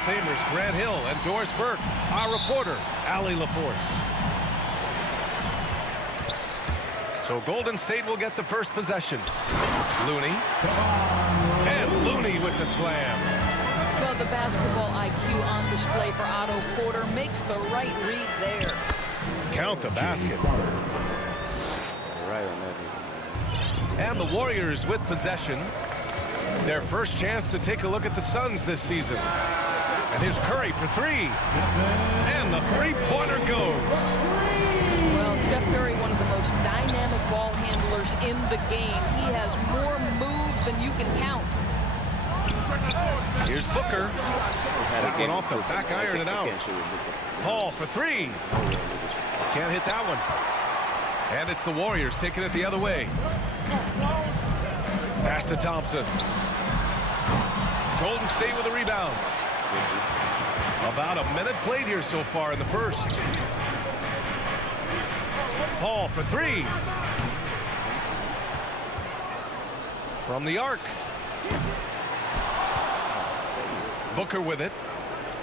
of Famers Grant Hill and Doris Burke. Our reporter, Allie LaForce. So Golden State will get the first possession. Looney. And Looney with the slam. Well, the basketball IQ on display for Otto Porter makes the right read there. Count the basket. Right on that. And the Warriors with possession. Their first chance to take a look at the Suns this season. And here's Curry for three. And the three-pointer goes. Well, Steph Curry, one of the most dynamic ball handlers in the game. He has more moves than you can count. Here's Booker. That one off the back iron and out. Paul for three. Can't hit that one. And it's the Warriors taking it the other way. Pass to Thompson. Golden State with a rebound. About a minute played here so far in the first. Paul for three. From the arc. Booker with it.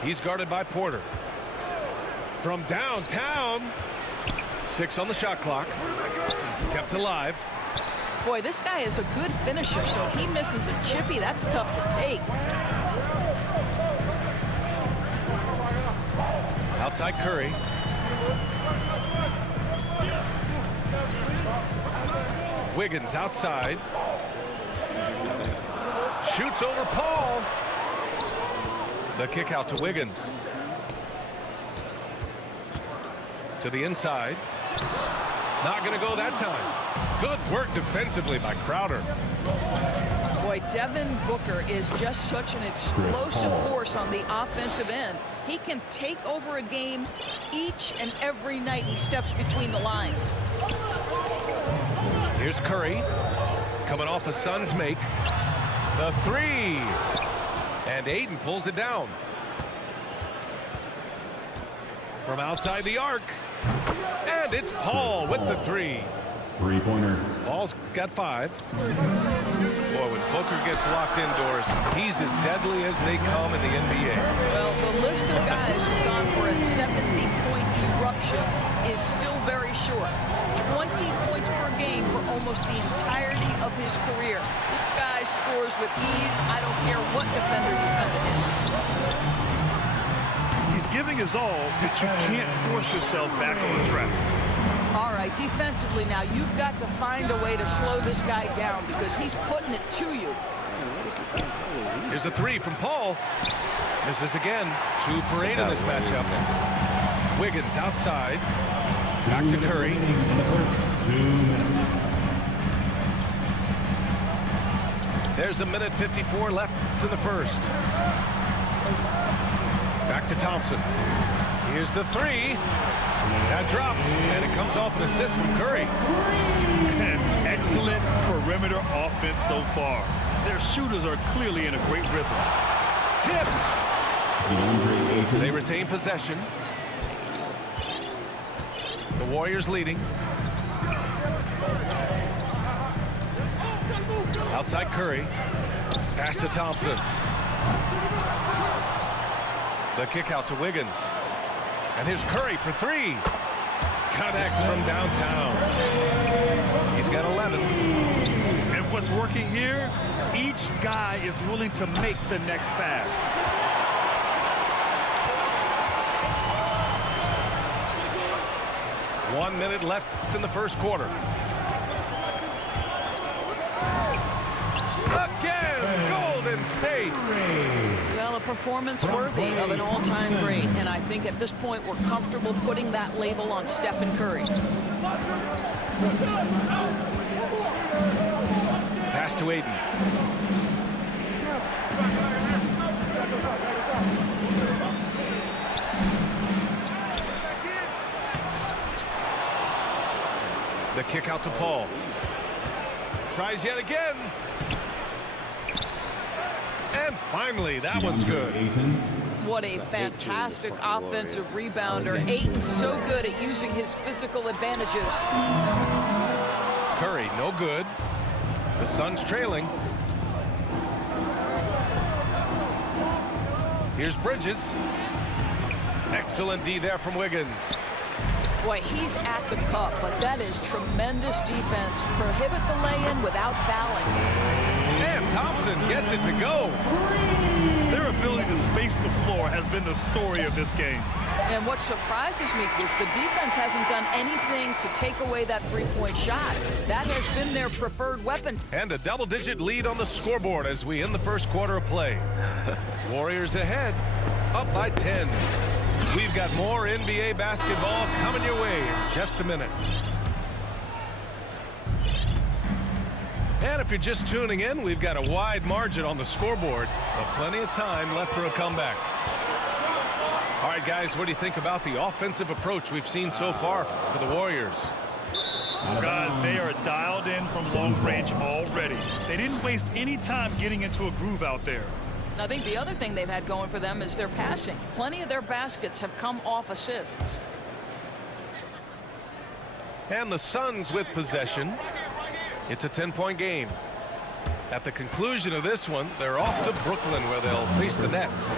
He's guarded by Porter. From downtown. 6 on the shot clock. Kept alive. Boy, this guy is a good finisher, so he misses a chippy. That's tough to take. Outside Curry. Wiggins outside. Shoots over Paul. The kick out to Wiggins. To the inside. Not going to go that time. Good work defensively by Crowder. Boy, Devin Booker is just such an explosive force on the offensive end. He can take over a game each and every night he steps between the lines. Here's Curry. Coming off a Suns make. The three. And Aiden pulls it down. From outside the arc. And it's Paul with the three. Three-pointer. Paul's got 5. Boy, when Booker gets locked indoors, he's as deadly as they come in the NBA. Well, the list of guys who've gone for a 70-point eruption is still very short. 20 points per game for almost the entirety of his career. This guy scores with ease. I don't care what defender you send it in. He's giving his all, but you can't force yourself back on the track. All right, defensively now, you've got to find a way to slow this guy down because he's putting it to you. Here's a three from Paul. Misses again. 2 for 8 in this matchup. Wiggins outside. Back to Curry. 2 minutes. There's a minute 54 left in the first. Back to Thompson. Here's the three. That drops, and it comes off an assist from Curry. An excellent perimeter offense so far. Their shooters are clearly in a great rhythm. Tipped. They retain possession. The Warriors leading. Outside Curry. Pass to Thompson. The kick out to Wiggins. And here's Curry for three. Connects from downtown. He's got 11. And what's working here? Each guy is willing to make the next pass. One minute left in the first quarter. Again, Golden State. Well, a performance worthy of an all-time great, and I think at this point we're comfortable putting that label on Stephen Curry. Pass to Aiden. The kick out to Paul. Tries yet again. And finally, that one's good. What a fantastic offensive rebounder. Ayton's so good at using his physical advantages. Curry, no good. The Suns trailing. Here's Bridges. Excellent D there from Wiggins. Boy, he's at the cup, but that is tremendous defense. Prohibit the lay-in without fouling. And Thompson gets it to go. Their ability to space the floor has been the story of this game. And what surprises me is the defense hasn't done anything to take away that three-point shot. That has been their preferred weapon. And a double-digit lead on the scoreboard as we end the first quarter of play. Warriors ahead, up by 10. We've got more NBA basketball coming your way in just a minute. And if you're just tuning in, we've got a wide margin on the scoreboard, but plenty of time left for a comeback. All right, guys, what do you think about the offensive approach we've seen so far for the Warriors? Guys, they are dialed in from long range already. They didn't waste any time getting into a groove out there. I think the other thing they've had going for them is their passing. Plenty of their baskets have come off assists. And the Suns with possession. It's a 10-point game. At the conclusion of this one, they're off to Brooklyn where they'll face the Nets.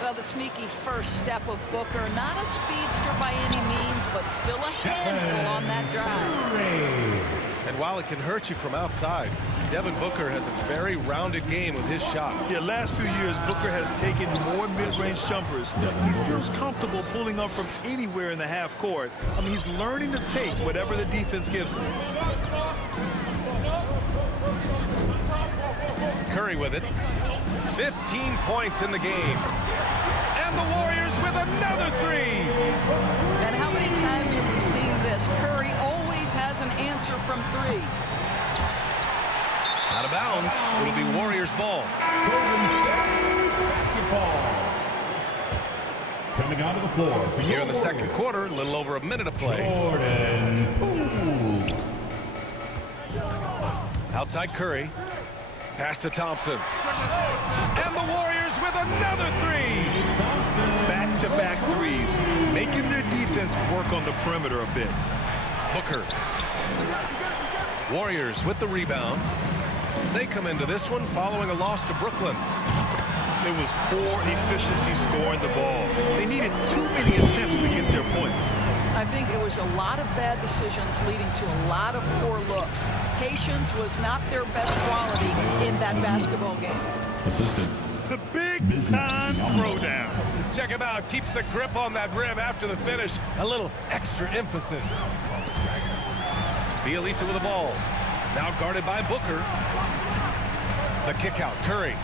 Well, the sneaky first step of Booker, not a speedster by any means, but still a handful on that drive. And while it can hurt you from outside, Devin Booker has a very rounded game with his shot. Yeah, last few years, Booker has taken more mid-range jumpers. He feels comfortable pulling up from anywhere in the half court. I mean, he's learning to take whatever the defense gives him. Curry with it. 15 points in the game. And the Warriors with another three. And how many times have we seen this? Curry always has an answer from three. Out of bounds. It'll be Warriors ball. Coming onto the floor. Here in the second quarter, a little over a minute of play. Jordan. Outside Curry. Pass to Thompson. And the Warriors with another three. Back-to-back threes, making their defense work on the perimeter a bit. Booker. Warriors with the rebound. They come into this one following a loss to Brooklyn. It was poor efficiency scoring the ball. They needed too many attempts to get their points. I think it was a lot of bad decisions leading to a lot of poor looks. Patience was not their best quality in that basketball game. Assistant. The big-time throwdown. Check him out. Keeps the grip on that rim after the finish. A little extra emphasis. Bielitsa with the ball. Now guarded by Booker. The kick out. Curry.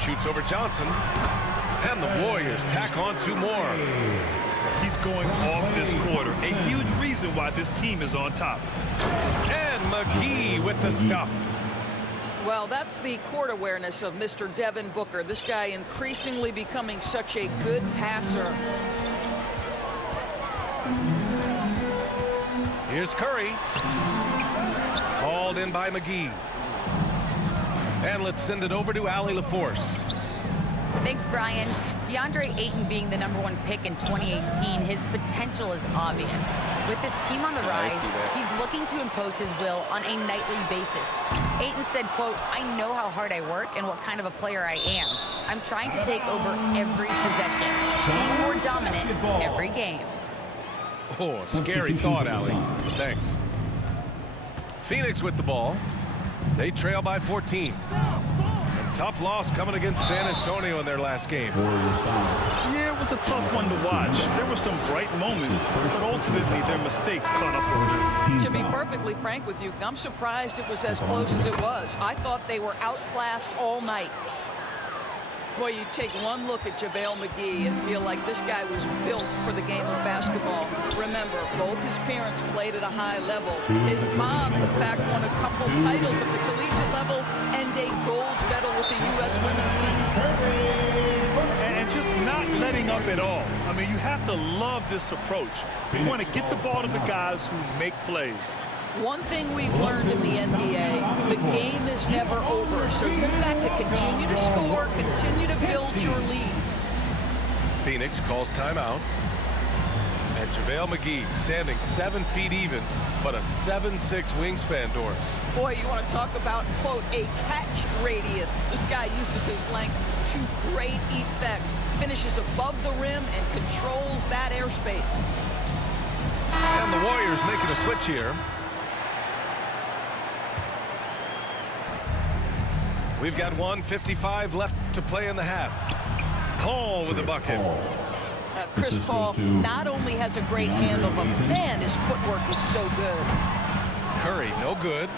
Shoots over Johnson. And the Warriors tack on two more. He's going off this quarter. A huge reason why this team is on top. And McGee with the stuff. Well, that's the court awareness of Mr. Devin Booker. This guy increasingly becoming such a good passer. Here's Curry. Called in by McGee. And let's send it over to Allie LaForce. Thanks, Brian. DeAndre Ayton being the #1 pick in 2018, his potential is obvious. With this team on the rise, he's looking to impose his will on a nightly basis. Ayton said, quote, "I know how hard I work and what kind of a player I am. I'm trying to take over every possession, being more dominant every game." Oh, a scary thought, Allie. But thanks. Phoenix with the ball. They trail by 14. A tough loss coming against San Antonio in their last game. Yeah, it was a tough one to watch. There were some bright moments, but ultimately their mistakes caught up with them. To be perfectly frank with you, I'm surprised it was as close as it was. I thought they were outclassed all night. Boy, you take one look at JaVale McGee and feel like this guy was built for the game of basketball. Remember, both his parents played at a high level. His mom, in fact, won a couple titles at the collegiate level and a gold medal with the U.S. women's team. And just not letting up at all. I mean, you have to love this approach. You want to get the ball to the guys who make plays. One thing we've learned in the NBA, the game is never over. So you've got to continue to score, continue to build your lead. Phoenix calls timeout. And JaVale McGee standing 7 feet even, but a 7'6" wingspan, Doris. Boy, you want to talk about, quote, a catch radius. This guy uses his length to great effect. Finishes above the rim and controls that airspace. And the Warriors making a switch here. We've got 1:55 left to play in the half. Paul with the bucket. Chris Paul not only has a great handle, but man, his footwork is so good. Curry, no good.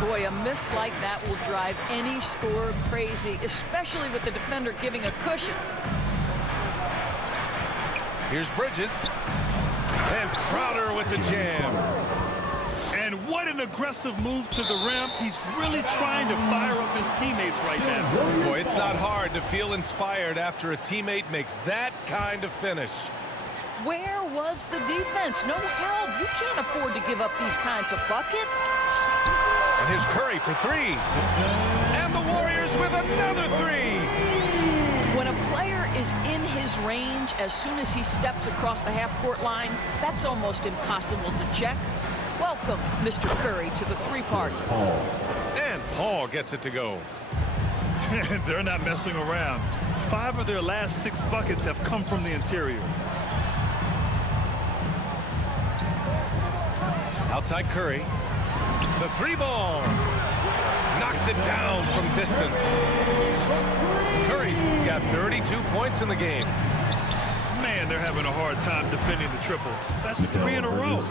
Boy, a miss like that will drive any scorer crazy, especially with the defender giving a cushion. Here's Bridges. And Crowder with the jam. And what an aggressive move to the rim. He's really trying to fire up his teammates right now. Boy, it's not hard to feel inspired after a teammate makes that kind of finish. Where was the defense? No help. You can't afford to give up these kinds of buckets. And here's Curry for three. And the Warriors with another three. When a player is in his range as soon as he steps across the half-court line, that's almost impossible to check. Welcome, Mr. Curry, to the three party. And Paul gets it to go. They're not messing around. 5 of their last 6 buckets have come from the interior. Outside Curry. The three ball. Knocks it down from distance. Curry's got 32 points in the game. Man, they're having a hard time defending the triple. That's 3 in a row.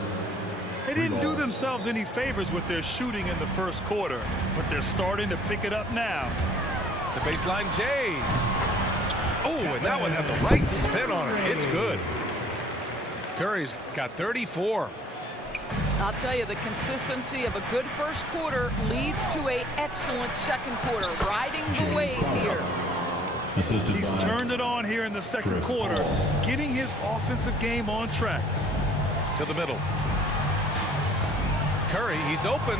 They didn't do themselves any favors with their shooting in the first quarter, but they're starting to pick it up now. The baseline J. Oh, and that one had the right spin on it. It's good. Curry's got 34. I'll tell you, the consistency of a good first quarter leads to an excellent second quarter, riding the wave here. He's turned it on here in the second quarter, getting his offensive game on track. To the middle. Curry, he's open.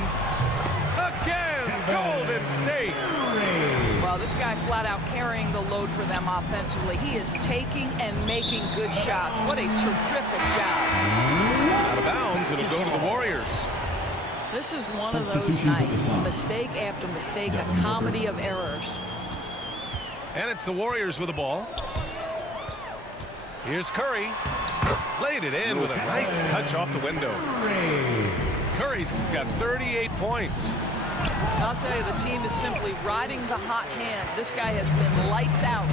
Again, Golden State. Well, this guy flat out carrying the load for them offensively. He is taking and making good shots. What a terrific job. Out of bounds, it'll go to the Warriors. This is one of those nights. Mistake after mistake, a comedy of errors. And it's the Warriors with the ball. Here's Curry. Laid it in with a nice touch off the window. Curry's got 38 points. I'll tell you, the team is simply riding the hot hand. This guy has been lights out.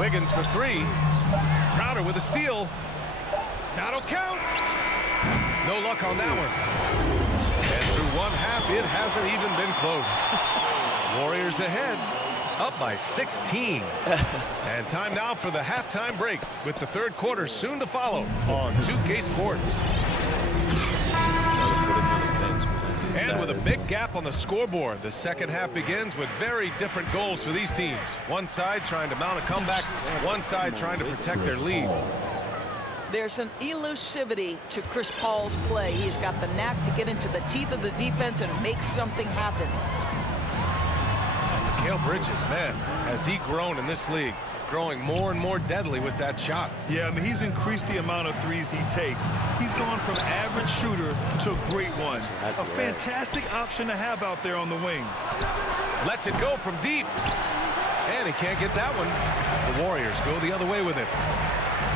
Wiggins for three. Crowder with a steal. That'll count. No luck on that one. And through one half, it hasn't even been close. Warriors ahead, up by 16. And time now for the halftime break, with the third quarter soon to follow on 2K Sports. And with a big gap on the scoreboard, the second half begins with very different goals for these teams. One side trying to mount a comeback, one side trying to protect their lead. There's an elusivity to Chris Paul's play. He's got the knack to get into the teeth of the defense and make something happen. And Mikal Bridges, man, has he grown in this league, growing more and more deadly with that shot. Yeah, I mean, he's increased the amount of threes he takes. He's gone from average shooter to a great one. A fantastic option to have out there on the wing. Lets it go from deep. And he can't get that one. The Warriors go the other way with it.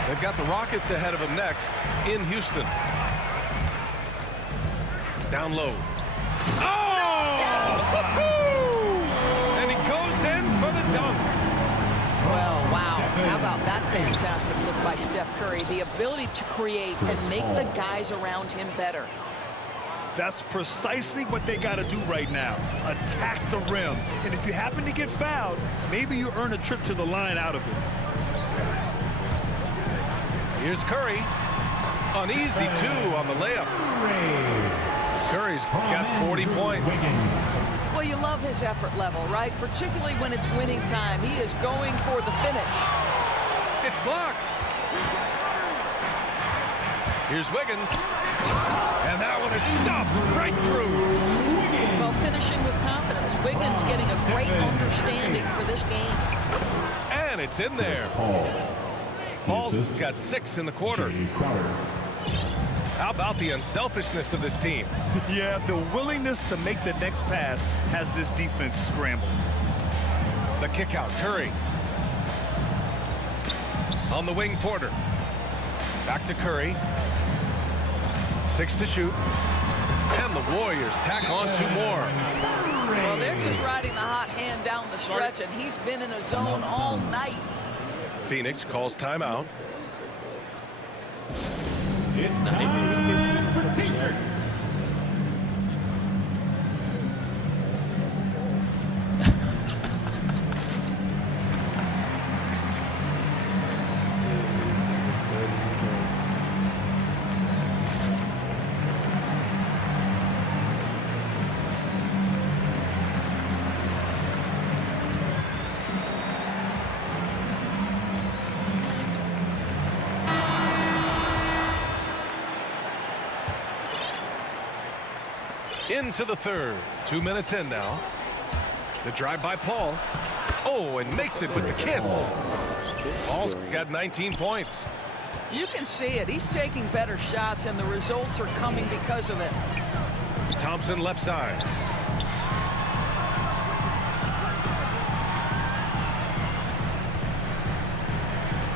They've got the Rockets ahead of them next in Houston. Down low. Oh! And he goes in for the dunk. Well, wow. How about that fantastic look by Steph Curry? The ability to create and make the guys around him better. That's precisely what they got to do right now. Attack the rim. And if you happen to get fouled, maybe you earn a trip to the line out of it. Here's Curry. Uneasy, too, on the layup. Curry's got 40 points. Well, you love his effort level, right? Particularly when it's winning time. He is going for the finish. It's blocked. Here's Wiggins. And that one is stuffed right through. Well, finishing with confidence. Wiggins getting a great understanding for this game. And And it's in there. Paul. Paul's The assist, got 6 in the quarter. Jay Crowder. How about the unselfishness of this team? Yeah, the willingness to make the next pass has this defense scrambled. The kick out, Curry. On the wing, Porter. Back to Curry. 6 to shoot. And the Warriors tack on 2 more. Well, they're just riding the hot hand down the stretch, and he's been in a zone all night. Phoenix calls timeout. It's time for T-shirts. Into the third. 2 minutes in now. The drive by Paul. Oh, and makes it with the kiss. Paul's got 19 points. You can see it. He's taking better shots, and the results are coming because of it. Thompson left side.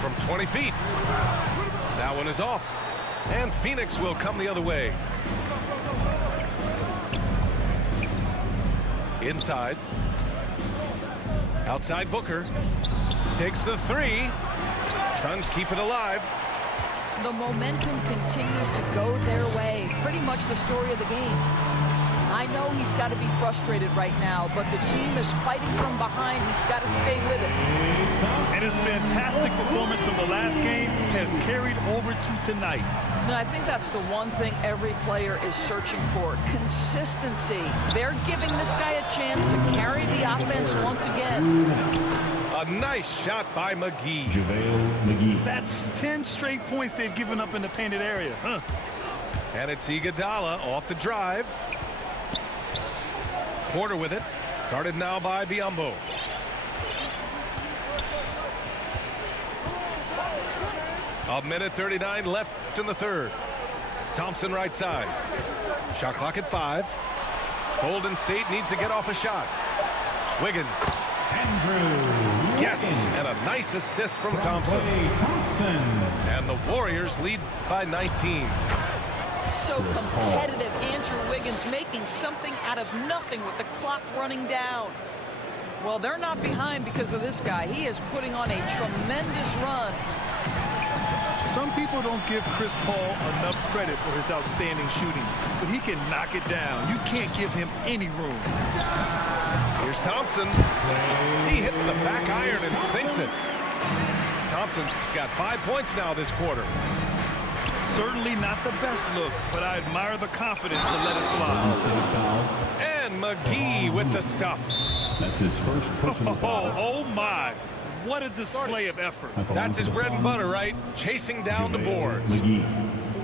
From 20 feet. That one is off. And Phoenix will come the other way. Inside. Outside Booker. Takes the 3. Suns keep it alive. The momentum continues to go their way. Pretty much the story of the game. I know he's got to be frustrated right now, but the team is fighting from behind. He's got to stay with it. And his fantastic performance from the last game has carried over to tonight. And I think that's the one thing every player is searching for. Consistency. They're giving this guy a chance to carry the offense once again. A nice shot by McGee. JaVale McGee. That's 10 straight points they've given up in the painted area. And it's Iguodala off the drive. Porter with it. Guarded now by Biyombo. A minute 39 left in the third. Thompson right side. Shot clock at 5. Golden State needs to get off a shot. Wiggins. Andrew. Yes, and a nice assist from Thompson. Klay Thompson. And the Warriors lead by 19. So competitive. Andrew Wiggins making something out of nothing with the clock running down. Well, they're not behind because of this guy. He is putting on a tremendous run. Some people don't give Chris Paul enough credit for his outstanding shooting, but he can knock it down. You can't give him any room. Here's Thompson. He hits the back iron and sinks it. Thompson's got 5 points now this quarter. Certainly not the best look, but I admire the confidence to let it fly. And McGee with the stuff. That's his first personal foul. Oh my. What a display of effort. That's his bread and butter, right? Chasing down the boards. McGee.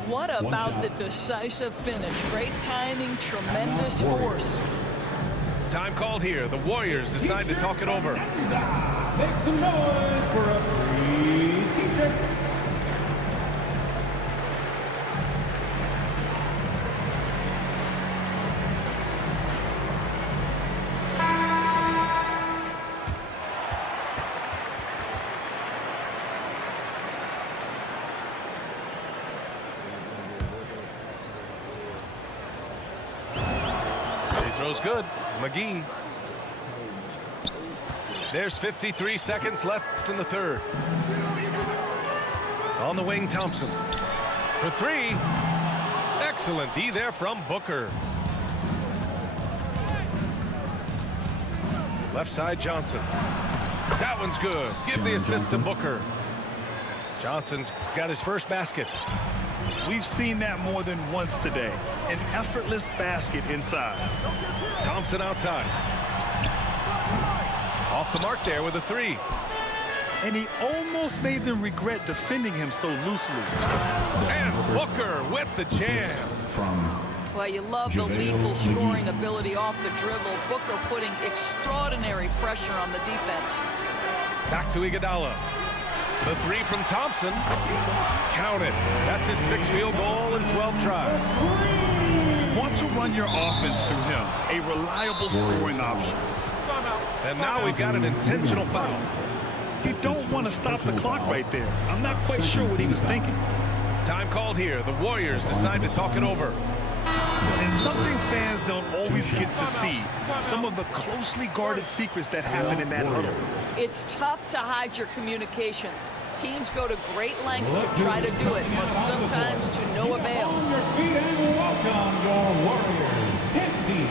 What about the decisive finish? Great timing, tremendous force. Time called here. The Warriors decide to talk it over. Make some noise for a free T-shirt. Throws good. McGee. There's 53 seconds left in the third. On the wing, Thompson. For 3. Excellent D there from Booker. Left side, Johnson. That one's good. Give the assist to Booker. Johnson's got his first basket. We've seen that more than once today. An effortless basket inside. Thompson outside. Off the mark there with a 3. And he almost made them regret defending him so loosely. And Booker with the jam. From Well, you love the lethal scoring ability off the dribble. Booker putting extraordinary pressure on the defense. Back to Iguodala. The three from Thompson. Count it. That's his 6th field goal in 12 tries. You want to run your offense through him. A reliable scoring option. And now we've got an intentional foul. You don't want to stop the clock right there. I'm not quite sure what he was thinking. Time called here. The Warriors decide to talk it over. And something fans don't always get to see. Some of the closely guarded secrets that happen in that huddle. It's tough to hide your communications. Teams go to great lengths to try to do it, but sometimes to no avail. On your feet and welcome your Warriors. 15.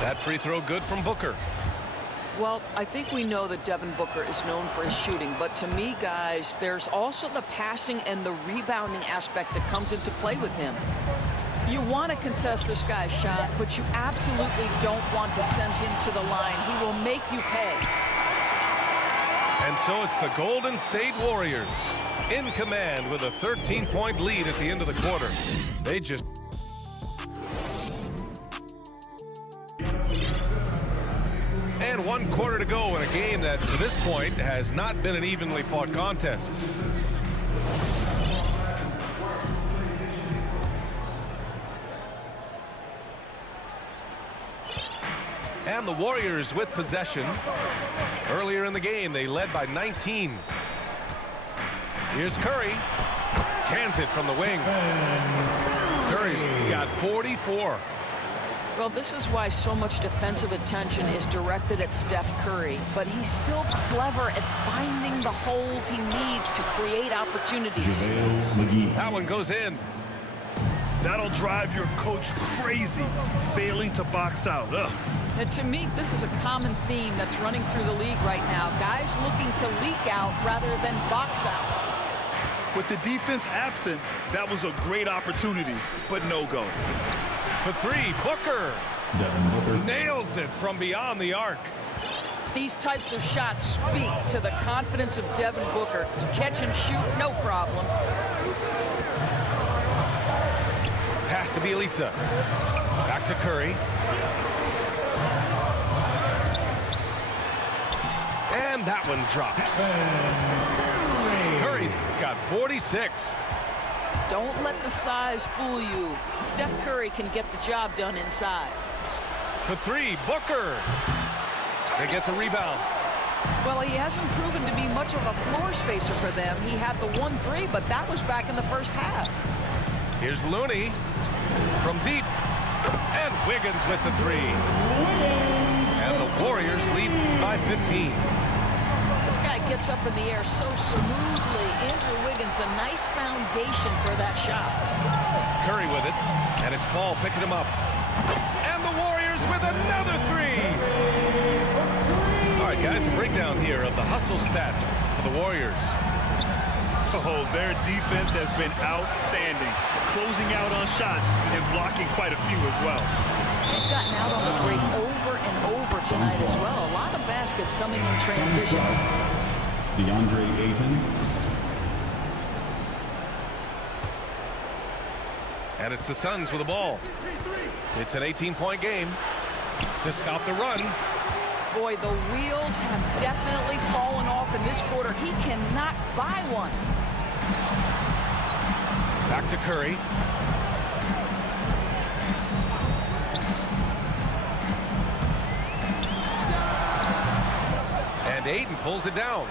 That free throw good from Booker. Well, I think we know that Devin Booker is known for his shooting, but to me, guys, there's also the passing and the rebounding aspect that comes into play with him. You want to contest this guy's shot, but you absolutely don't want to send him to the line. He will make you pay. And so it's the Golden State Warriors in command with a 13-point lead at the end of the quarter. They just... And 1 quarter to go in a game that, to this point, has not been an evenly fought contest. And the Warriors with possession. Earlier in the game, they led by 19. Here's Curry. Cans it from the wing. Curry's got 44. Well, this is why so much defensive attention is directed at Steph Curry, but he's still clever at finding the holes he needs to create opportunities. That one goes in. That'll drive your coach crazy, failing to box out. Ugh. And to me, this is a common theme that's running through the league right now. Guys looking to leak out rather than box out. With the defense absent, that was a great opportunity, but no go. For three, Booker nails it from beyond the arc. These types of shots speak to the confidence of Devin Booker. Catch and shoot, no problem. Pass to Bielitsa. Back to Curry. And that one drops. Curry's got 46. Don't let the size fool you. Steph Curry can get the job done inside. For three, Booker. They get the rebound. Well, he hasn't proven to be much of a floor spacer for them. He had the 1-3, but that was back in the first half. Here's Looney from deep. And Wiggins with the three. And the Warriors lead by 15. This guy gets up in the air so smoothly. Andrew Wiggins, a nice foundation for that shot. Curry with it, and it's Paul picking him up. And the Warriors with another three. All right, guys, a breakdown here of the hustle stats for the Warriors. Oh, their defense has been outstanding, closing out on shots and blocking quite a few as well. They've gotten out on the break over and over tonight as well. A lot of baskets coming in transition. DeAndre Ayton. And it's the Suns with the ball. It's an 18-point game to stop the run. Boy, the wheels have definitely fallen off in this quarter. He cannot buy one. Back to Curry. And Ayton pulls it down.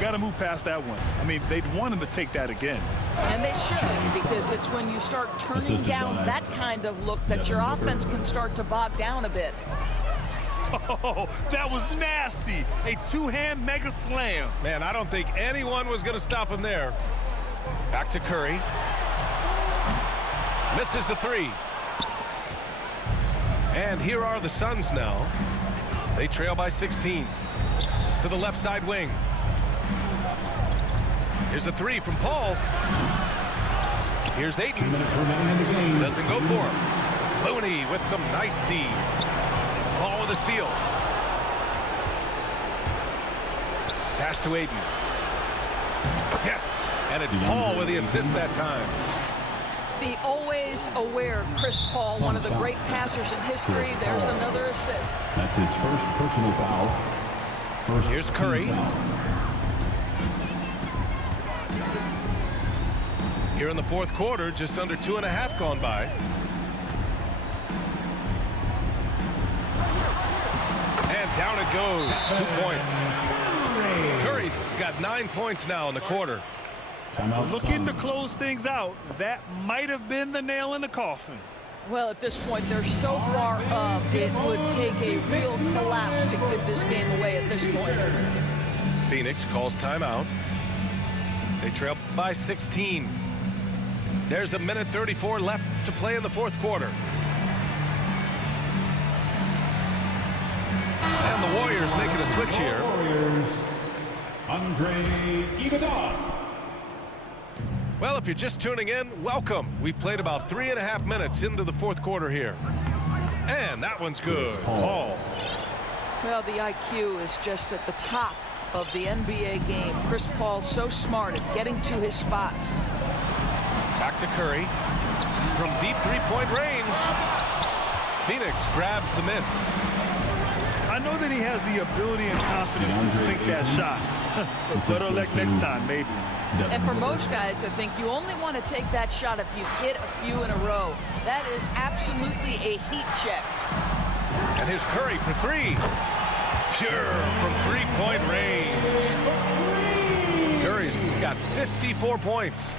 Got to move past that one. I mean, they'd want him to take that again. And they should, because it's when you start turning down that kind of look that your offense can start to bog down a bit. Oh, that was nasty. A two-hand mega slam. Man, I don't think anyone was going to stop him there. Back to Curry. Misses the three. And here are the Suns now. They trail by 16. To the left side wing. Here's a three from Paul. Here's 2 Ayton. minutes remaining in the game. Doesn't go for him. Looney with some nice D. Paul with a steal. Pass to Ayton. Yes, and it's Paul with the assist that time. The always aware Chris Paul, one of the great passers in history. There's another assist. That's his first personal foul. First Here's Curry. team foul. Here in the fourth quarter, just under 2.5 gone by. And down it goes. 2 points. Curry's got 9 points now in the quarter. Timeout, Looking to Suns. close things out. That might have been the nail in the coffin. Well, at this point, they're so far up, it would take a real collapse to give this game away at this point. Phoenix calls timeout. They trail by 16. There's a minute 34 left to play in the fourth quarter. And the Warriors making a switch here. Warriors, Andre Iguodala. Well, if you're just tuning in, welcome. We've played about 3.5 minutes into the fourth quarter here. And that one's good. Paul. Well, the IQ is just at the top of the NBA game. Chris Paul so smart at getting to his spots. Back to Curry. From deep three-point range. Phoenix grabs the miss. I know that he has the ability and confidence to sink that shot. Better luck next time, maybe. And for most guys, I think you only want to take that shot if you hit a few in a row. That is absolutely a heat check. And here's Curry for three. Pure from three-point range. Curry's got 54 points.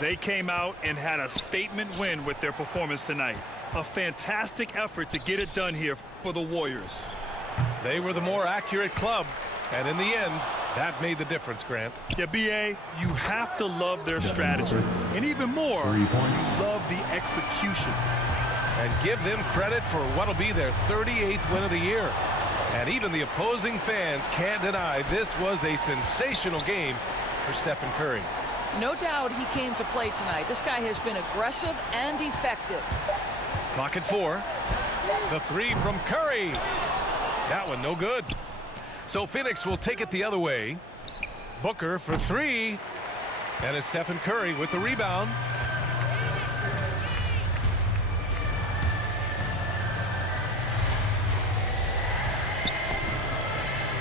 They came out and had a statement win with their performance tonight. A fantastic effort to get it done here for the Warriors. They were the more accurate club. And in the end, that made the difference, Grant. Yeah, B.A., you have to love their strategy. And even more, 3 points. love the execution. And give them credit for what'll be their 38th win of the year. And even the opposing fans can't deny this was a sensational game for Stephen Curry. No doubt he came to play tonight. This guy has been aggressive and effective. Clock at 4. The three from Curry. That one no good. So Phoenix will take it the other way. Booker for three. And it's Stephen Curry with the rebound.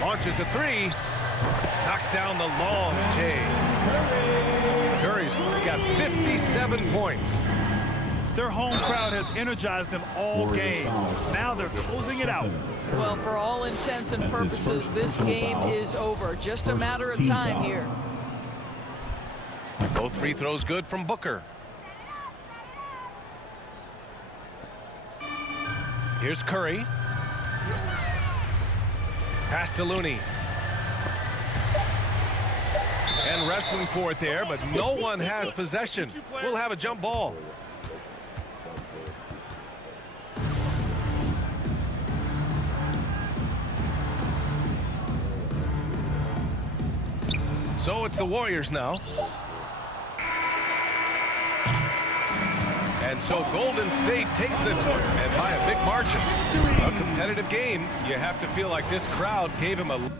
Launches a three. Knocks down the long J. Curry's got 57 points. Their home crowd has energized them all Warriors game. foul. Now they're closing it out. Well, for all intents and That's his purposes, first this personal game foul. is over. Just a First matter of team time foul. here. Both free throws good from Booker. Here's Curry. Pass to Looney. And wrestling for it there, but no one has possession. We'll have a jump ball. So it's the Warriors now. And so Golden State takes this one, and by a big margin. A competitive game. You have to feel like this crowd gave him a